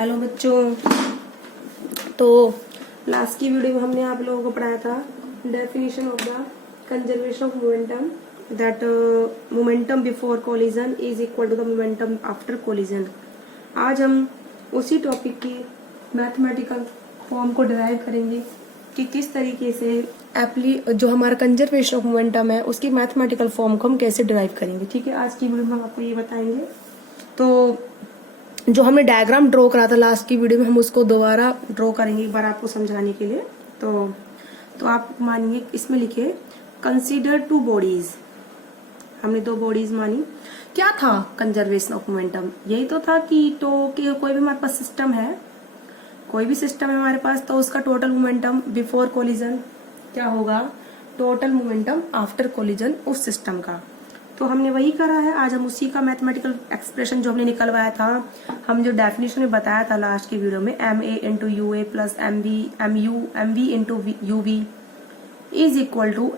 Hello बच्चों। तो last की वीडियो में हमने आप लोगों को पढ़ाया था definition of the conservation of momentum, that momentum before collision is equal to the momentum after collision. आज हम उसी टॉपिक की मैथमेटिकल फॉर्म को डिराइव करेंगे कि किस तरीके से जो हमारा कंजर्वेशन ऑफ मोमेंटम है उसकी मैथमेटिकल फॉर्म को हम कैसे डिराइव करेंगे। ठीक है, आज की वीडियो में हम आपको ये बताएंगे। तो जो हमने डायग्राम ड्रॉ करा था लास्ट की वीडियो में, हम उसको दोबारा ड्रॉ करेंगे एक बार आपको समझाने के लिए। तो आप मानिए इसमें लिखे कंसीडर टू बॉडीज। हमने दो बॉडीज मानी। क्या था कंजर्वेशन ऑफ मोमेंटम? यही तो था कि कोई भी हमारे पास सिस्टम है, कोई भी सिस्टम है हमारे पास, तो उसका टोटल मोमेंटम बिफोर कोलिजन क्या होगा, टोटल मोमेंटम आफ्टर कोलिजन उस सिस्टम का। तो हमने वही करा है। आज हम उसी का मैथमेटिकल एक्सप्रेशन जो हमने निकलवाया था, हम जो डेफिनेशन में बताया था लास्ट की वीडियो में, M A into U A plus M V into U V is equal to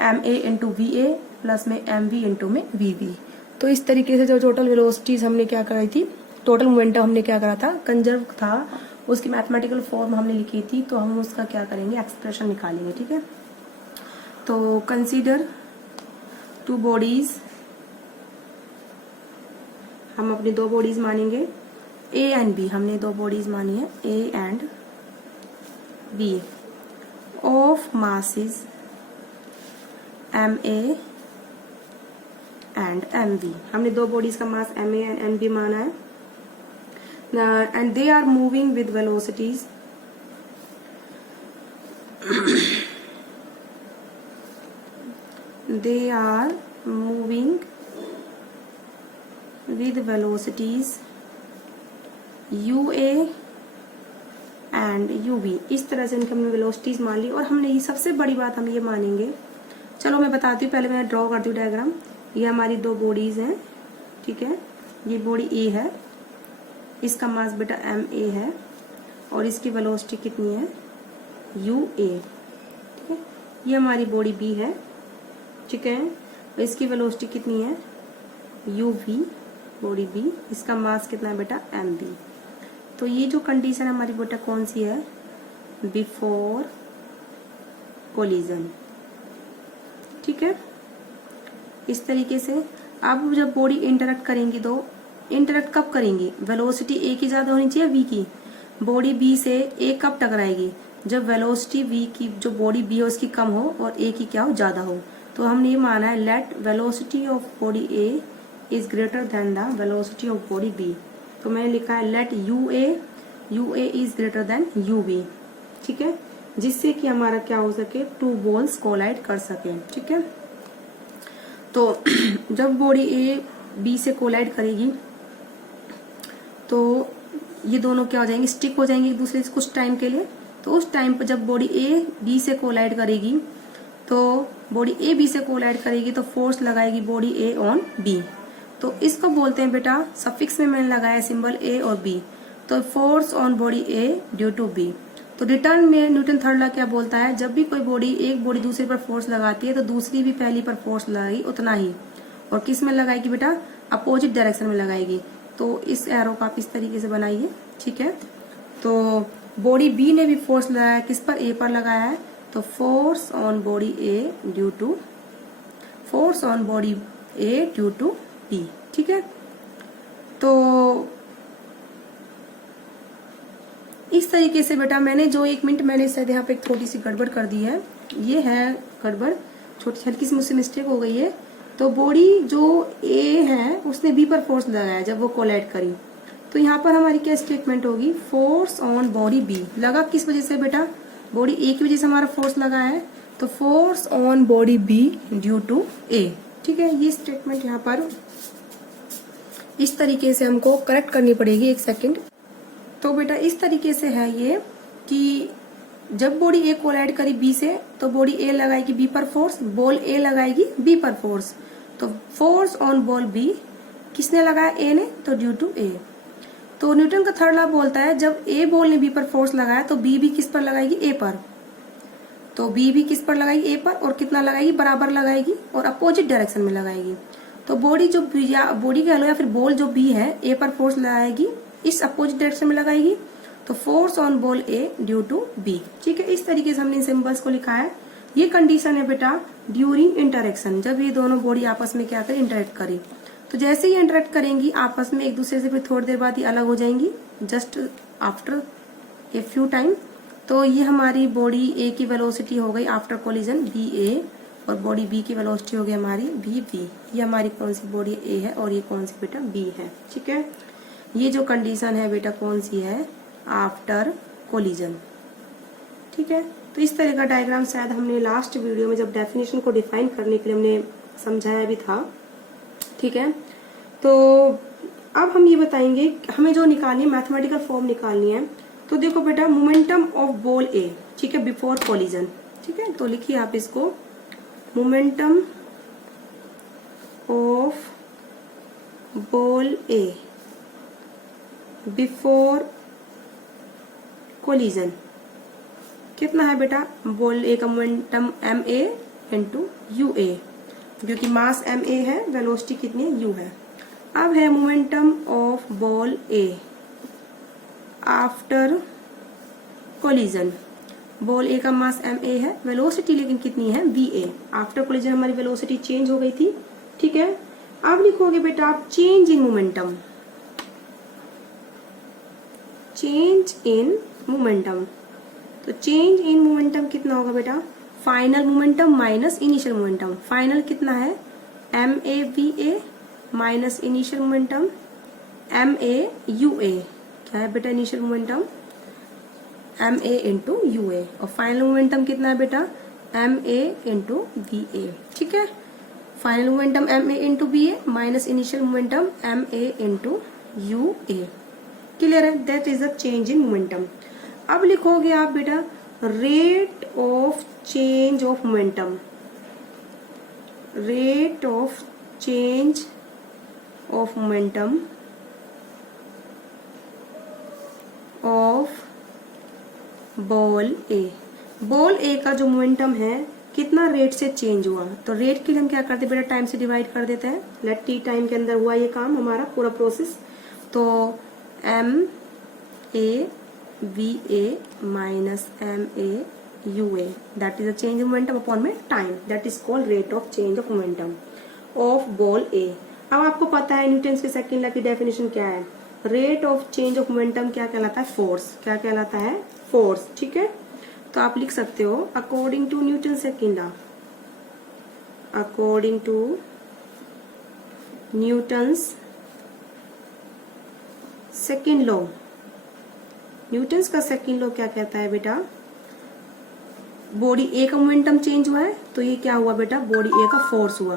M A into V A plus में एम वी इंटू में वी वी। तो इस तरीके से जो टोटल वेलोसिटीज हमने क्या कराई थी, टोटल मोमेंटम हमने क्या करा था, कंजर्व था, उसकी मैथमेटिकल फॉर्म हमने लिखी थी। तो हम उसका क्या करेंगे, एक्सप्रेशन निकालेंगे। ठीक है, तो कंसीडर टू बॉडीज, हम अपनी दो बॉडीज मानेंगे ए एंड बी। हमने दो बॉडीज मानी है A and B of masses M A and M B. हमने दो बॉडीज का mass M A and M B माना है, and they are moving with velocities they are moving with velocities ua and uv। इस तरह से इनके हमने वेलोसिटीज मान ली। और हमने ये सबसे बड़ी बात हम ये मानेंगे, चलो मैं बताती हूँ, पहले मैं ड्रॉ करती हूँ डायग्राम। ये हमारी दो बॉडीज हैं, ठीक है। ये बॉडी ए है, इसका मास बेटा एम ए है, और इसकी वेलोसिटी कितनी है, यू ए। ठीक है, ये हमारी बॉडी बी है, ठीक है। इसकी वेलोसिटी कितनी है, यू वी, बॉडी बी, इसका मास कितना है बेटा एम बी। तो ये जो कंडीशन है हमारी बेटा कौन सी है, बिफोर कोलिजन। ठीक है, इस तरीके से अब जब बॉडी इंटरेक्ट करेंगी, तो इंटरेक्ट कब करेंगी, वेलोसिटी ए की ज्यादा होनी चाहिए वी की। बॉडी बी से ए कब टकराएगी, जब वेलोसिटी वी की, जो बॉडी बी है उसकी कम हो और ए की क्या हो, ज्यादा हो। तो हमने ये माना है let velocity of body A is greater than the velocity of body B. तो मैंने लिखा है let U A is greater than U B. ठीक है, जिससे कि हमारा क्या हो सके, टू बॉल्स कोलाइड कर सके। ठीक है, तो जब बॉडी ए बी से कोलाइड करेगी तो ये दोनों क्या हो जाएंगे, स्टिक हो जाएंगे एक दूसरे से कुछ टाइम के लिए। तो उस टाइम पर जब बॉडी ए बी से कोलाइड करेगी, तो बॉडी ए बी से कोलाइड करेगी तो फोर्स लगाएगी बॉडी ए ऑन बी। तो इसको बोलते हैं बेटा, सफिक्स में मैंने लगाया सिंबल ए और बी, तो force on body A due to B. तो रिटर्न में न्यूटन थर्ड लॉ क्या बोलता है, जब भी कोई बॉडी, एक बॉडी दूसरे पर फोर्स लगाती है तो दूसरी भी पहली पर फोर्स लगाएगी उतना ही। और किस में लगाएगी बेटा, अपोजिट डायरेक्शन में लगाएगी। तो इस एरो को आप इस तरीके से बनाइए। ठीक है, तो बॉडी बी ने भी फोर्स लगाया, किस पर, ए पर लगाया है। तो force on body A due to B. ठीक है, तो इस तरीके से बेटा मैंने जो, एक मिनट, मैंने शायद यहाँ पे एक थोड़ी सी गड़बड़ कर दी है, ये है गड़बड़, छोटी हल्की सी मुझसे मिस्टेक हो गई है। तो बॉडी जो ए है उसने बी पर फोर्स लगाया जब वो कोलाइड करी, तो यहाँ पर हमारी क्या स्टेटमेंट होगी, फोर्स ऑन बॉडी बी। लगा किस वजह से बेटा, बॉडी ए की वजह से हमारा फोर्स लगा है, तो force on body B due to A. ठीक है, ये स्टेटमेंट यहाँ पर इस तरीके से हमको करेक्ट करनी पड़ेगी। एक सेकंड। तो बेटा इस तरीके से है ये कि जब बॉडी ए कोलाइड करी बी से, तो बॉडी ए लगाएगी बी पर फोर्स, बॉल ए लगाएगी बी पर फोर्स। तो फोर्स ऑन बॉल बी किसने लगाया, ए ने, तो ड्यू टू ए। तो न्यूटन का थर्ड लॉ बोलता है जब ए बॉल ने बी पर फोर्स लगाया तो बी भी किस पर लगाएगी, ए पर। तो बी भी किस पर लगाएगी, ए पर, और कितना लगाएगी, बराबर लगाएगी और अपोजिट डायरेक्शन में लगाएगी। तो बॉडी जो बॉडी कह लो या फिर बॉल जो बी है, ए पर फोर्स लगाएगी इस अपोजिट डायरेक्शन में लगाएगी तो force on ball A due to B. ठीक है, इस तरीके से हमने इन सिंबल्स को लिखा है। ये कंडीशन है बेटा ड्यूरिंग इंटरेक्शन, जब ये दोनों बॉडी आपस में क्या करें, इंटरेक्ट करें। तो जैसे ही इंटरेक्ट करेंगी आपस में एक दूसरे से, फिर थोड़ी देर बाद ये अलग हो जाएंगी, just after a few time. तो ये हमारी बॉडी ए की वेलोसिटी हो गई आफ्टर कोलिजन बी ए, और बॉडी बी की वेलोसिटी हो गई हमारी बी बी। ये हमारी कौन सी बॉडी ए है और ये कौन सी बेटा बी है। ठीक है, ये जो कंडीशन है बेटा कौन सी है, आफ्टर कोलिजन। ठीक है, तो इस तरह का डायग्राम शायद हमने लास्ट वीडियो में जब डेफिनेशन को डिफाइन करने के लिए हमने समझाया भी था। ठीक है, तो अब हम ये बताएंगे हमें जो निकालनी है, मैथमेटिकल फॉर्म निकालनी है। तो देखो बेटा मोमेंटम ऑफ बॉल ए, ठीक है, बिफोर कोलिजन। ठीक है, तो लिखिए आप इसको, momentum of ball A before collision कितना है बेटा, बॉल ए का momentum M A into U A, क्योंकि मास एम ए है, वेलोसिटी कितनी है, यू है। अब है momentum of ball A after collision, ball A का मास एम ए है, वेलोसिटी लेकिन कितनी है, वी ए। आफ्टर कोलिजन हमारी वेलोसिटी चेंज हो गई थी। ठीक है, अब लिखोगे बेटा आप change in momentum, change in momentum. तो चेंज इन मोमेंटम कितना होगा बेटा, final momentum minus initial momentum. Final कितना है, M A V A minus initial momentum M A U A. क्या है बेटा initial momentum, M A into U A, और फाइनल मोमेंटम कितना है बेटा, M A into V A. ठीक है, final momentum M A into B A minus initial momentum M A into U A. Clear है, that is the change in momentum. अब लिखोगे आप बेटा rate of change of momentum, rate of change of momentum of ball A. Ball A का जो momentum है कितना rate से चेंज हुआ, तो रेट के लिए हम क्या करते हैं बेटा, टाइम से डिवाइड कर देते हैं। लेट टी टाइम के अंदर हुआ ये काम हमारा पूरा प्रोसेस। तो M A V A minus M A U A, that is the change in momentum upon में time, that is called rate of change of momentum of ball A. अब आपको पता है न्यूटन के सेकंड लॉ की definition क्या है, rate of change of momentum क्या कहलाता है, फोर्स। क्या कहलाता है, फोर्स। ठीक है, तो आप लिख सकते हो according to Newton second law, according to Newton's second law. Newton's का सेकंड लॉ क्या कहता है बेटा, बॉडी ए का मोमेंटम चेंज हुआ है तो ये क्या हुआ बेटा, बॉडी ए का फोर्स हुआ,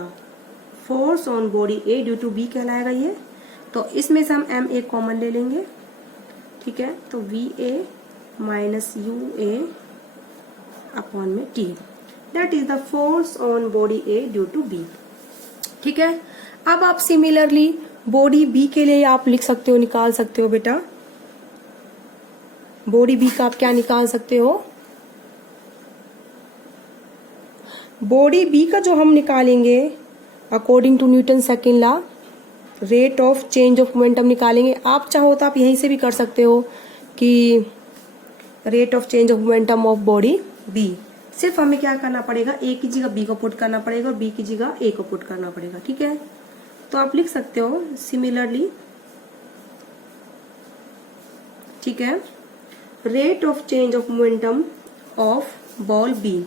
force on body A due to B कहलाएगा ये। तो इसमें से हम एम ए कॉमन ले लेंगे। ठीक है, तो V A minus U A upon में T, that is the force on body A due to B. ठीक है, अब आप सिमिलरली बॉडी बी के लिए आप लिख सकते हो, निकाल सकते हो बेटा, बॉडी बी का आप क्या निकाल सकते हो, बॉडी बी का जो हम निकालेंगे according to Newton second law, rate of change of momentum निकालेंगे। आप चाहो तो आप यहीं से भी कर सकते हो कि rate of change of momentum of body B. सिर्फ हमें क्या करना पड़ेगा, ए की जगह बी को पुट करना पड़ेगा और बी की जगह ए को पुट करना पड़ेगा। ठीक है, तो आप लिख सकते हो सिमिलरली, ठीक है, rate of change of momentum of ball B,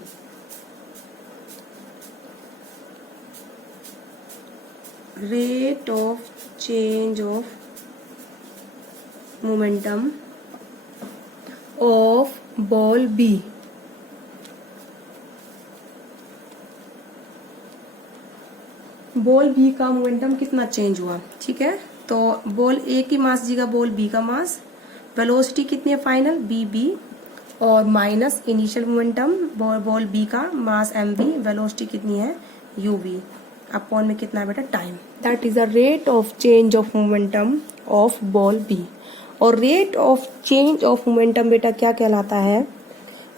rate of change of momentum of ball B. Ball B का मोमेंटम कितना चेंज हुआ। ठीक है, तो बॉल ए की मास जगह बॉल बी का मास, वेलोसिटी कितनी है फाइनल बी बी, और minus initial momentum ball B का मास एम बी, वेलोसिटी कितनी है यू बी, अपॉन में कितना है बेटा time, that is the rate of change of momentum of ball B. और rate of change of momentum बेटा क्या कहलाता है,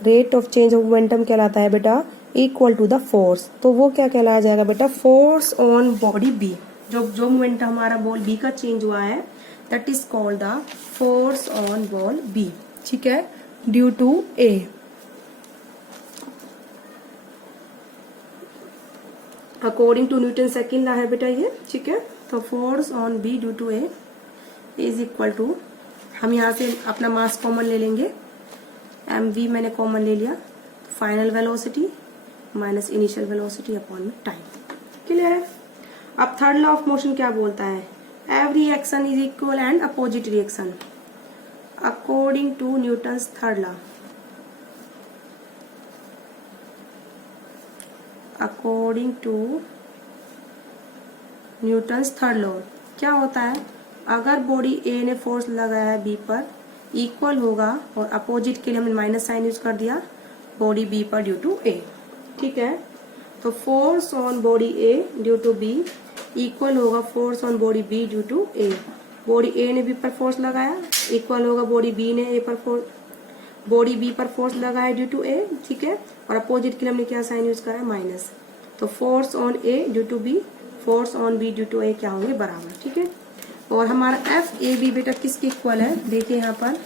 rate of change of momentum कहलाता है बेटा इक्वल टू द फोर्स। तो वो क्या कहलाया जाएगा बेटा, फोर्स ऑन बॉडी बी। जो मोमेंटम हमारा बॉल बी का चेंज हुआ है that is called the force on ball B, ठीक है, due to A. According to Newton second law है बेटा ये, ठीक है। तो force on B due to A is equal to, हम यहाँ से अपना मास कॉमन ले लेंगे, एम वी मैंने कॉमन ले लिया, final velocity minus initial velocity upon time. Clear है। अब थर्ड लॉ ऑफ मोशन क्या बोलता है, every action is equal and opposite reaction according to Newton's third law. According to Newton's third law क्या होता है, अगर बॉडी ए ने फोर्स लगाया है बी पर, इक्वल होगा, और अपोजिट के लिए हमने माइनस साइन यूज कर दिया, बॉडी बी पर ड्यू टू ए, ठीक है। तो force on body A due to B equal होगा force on body B due to A. Body A ने बी पर फोर्स लगाया, इक्वल होगा बॉडी बी ने ए पर फोर्स, बॉडी बी पर फोर्स लगाया ड्यू टू ए, ठीक है, और अपोजिट के लिए हमने क्या साइन यूज करा है, माइनस। तो force on A due to B, force on B due to A क्या होंगे, बराबर, ठीक है। और हमारा एफ ए बी बेटा किसके इक्वल है, देखिए यहाँ पर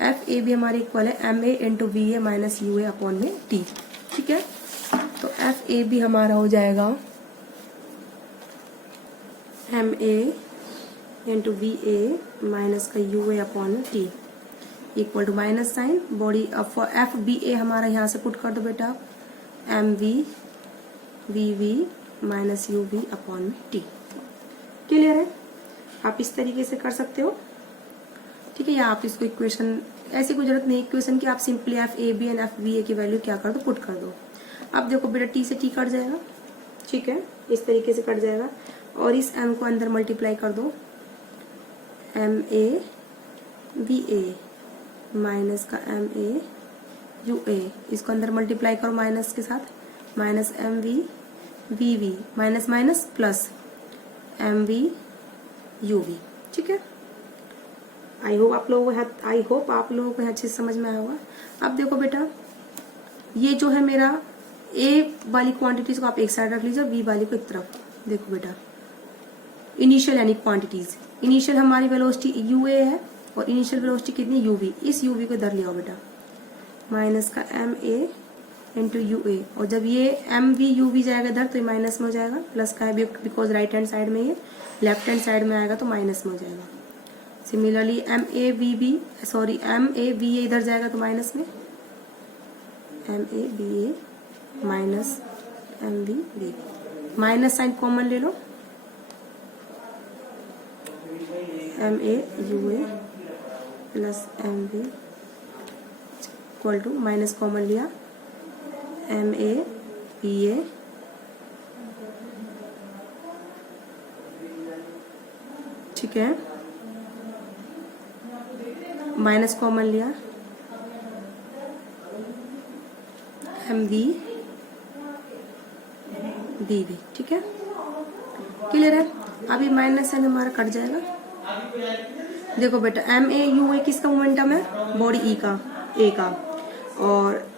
एफ ए बी हमारे इक्वल है M A into B A minus U A upon में टी, ठीक है। तो एफ ए बी हमारा हो जाएगा M A into B A minus का यू ए अपॉन में T equal to minus sign, body F B A हमारा यहाँ से पुट कर दो बेटा, M V V V minus U V upon में टी। क्लियर है। आप इस तरीके से कर सकते हो, ठीक है, या आप इसको इक्वेशन, ऐसी कोई जरूरत नहीं इक्वेशन की, आप simply F A B and F B A की वैल्यू क्या कर दो, पुट कर दो। अब देखो बेटा टी से टी कट जाएगा, ठीक है, इस तरीके से कट जाएगा, और इस एम को अंदर मल्टीप्लाई कर दो, M A B A minus का एम ए यू ए, इसको अंदर मल्टीप्लाई करो माइनस के साथ, minus M V V V minus minus plus M V U V, ठीक है। आई होप आप लोगों को अच्छे से समझ में आया होगा। अब देखो बेटा, ये जो है मेरा ए वाली क्वांटिटीज को आप एक साइड रख लीजिए, बी वाली को एक तरफ। देखो बेटा, इनिशियल यानी क्वांटिटीज, इनिशियल हमारी वेलोसिटी यू ए है, और इनिशियल वेलोसिटी कितनी, यू वी, इस यू वी को इधर ले आओ बेटा, माइनस का M A into U A, और जब ये एम वी यू वी जाएगा इधर तो ये माइनस में हो जाएगा, प्लस का है बिकॉज राइट हैंड साइड में, ये लेफ्ट हैंड साइड में आएगा तो माइनस में हो जाएगा। Similarly M A V B, sorry M A B A इधर जाएगा तो माइनस में, M A B A minus M V B, minus sign common ले लो, M A U A plus M V equal to, minus common लिया, M A B A ठीक है, minus common लिया, एम वी बी वी, ठीक है। Clear है। अभी माइनस साइन हमारा कट जाएगा। देखो बेटा, एम ए यू ए किसका मोमेंटम है, बॉडी ई का, ए का, और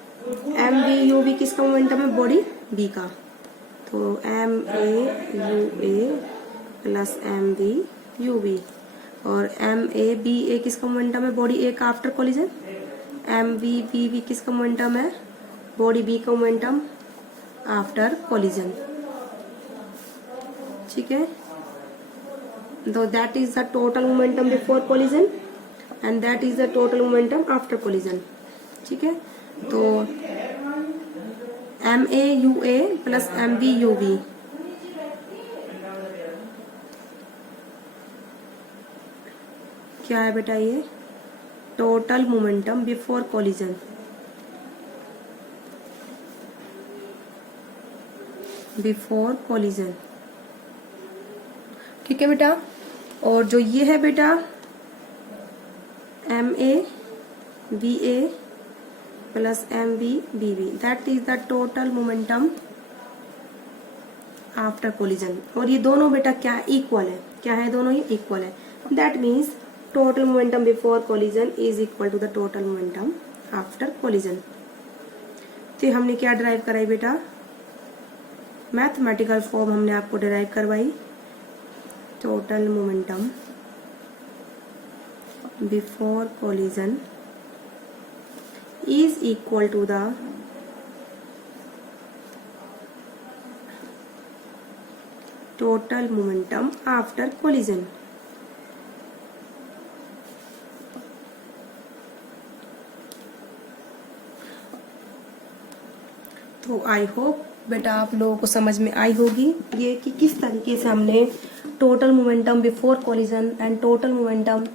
एम बी यू बी किसका मोमेंटम है, बॉडी बी का। तो M A U A plus M B U B, और एम ए बी ए किसका मोमेंटम है, बॉडी ए का after collision. M B B V किसका मोमेंटम है, बॉडी बी का मोमेंटम आफ्टर कोलिजन, ठीक है। तो that is the total momentum before collision and that is the total momentum after collision, ठीक है। तो M A U A plus M B U B, क्या है बेटा, ये total momentum before collision, before collision, ठीक है बेटा। और जो ये है बेटा M A B A plus M B B B, that is the total momentum after collision. और ये दोनों बेटा क्या इक्वल है, क्या है, दोनों ही इक्वल है। That means total momentum before collision is equal to the total momentum after collision. तो हमने क्या डिराइव कराई बेटा, मैथमेटिकल फॉर्म हमने आपको डिराइव करवाई, total momentum before collision is equal to the total momentum after collision. तो आई होप बेटा आप लोगों को समझ में आई होगी ये कि किस तरीके से हमने total momentum before collision and total momentum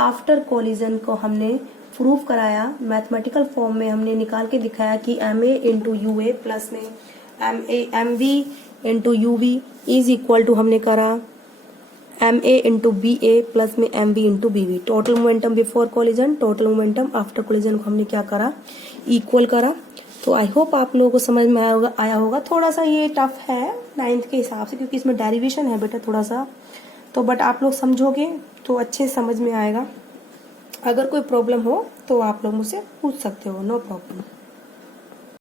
after collision को हमने प्रूफ कराया। मैथमेटिकल फॉर्म में हमने निकाल के दिखाया कि M A into U A plus में M V into U V is equal to हमने करा M A into B A plus में M B into B V. Total momentum before collision total momentum after collision को हमने क्या करा, equal करा। तो आई होप आप लोगों को समझ में आया होगा। थोड़ा सा ये टफ है 9th के हिसाब से क्योंकि इसमें डेरिवेशन है बेटा थोड़ा सा, तो बट आप लोग समझोगे तो अच्छे समझ में आएगा। अगर कोई प्रॉब्लम हो तो आप लोग मुझसे पूछ सकते हो, नो प्रॉब्लम।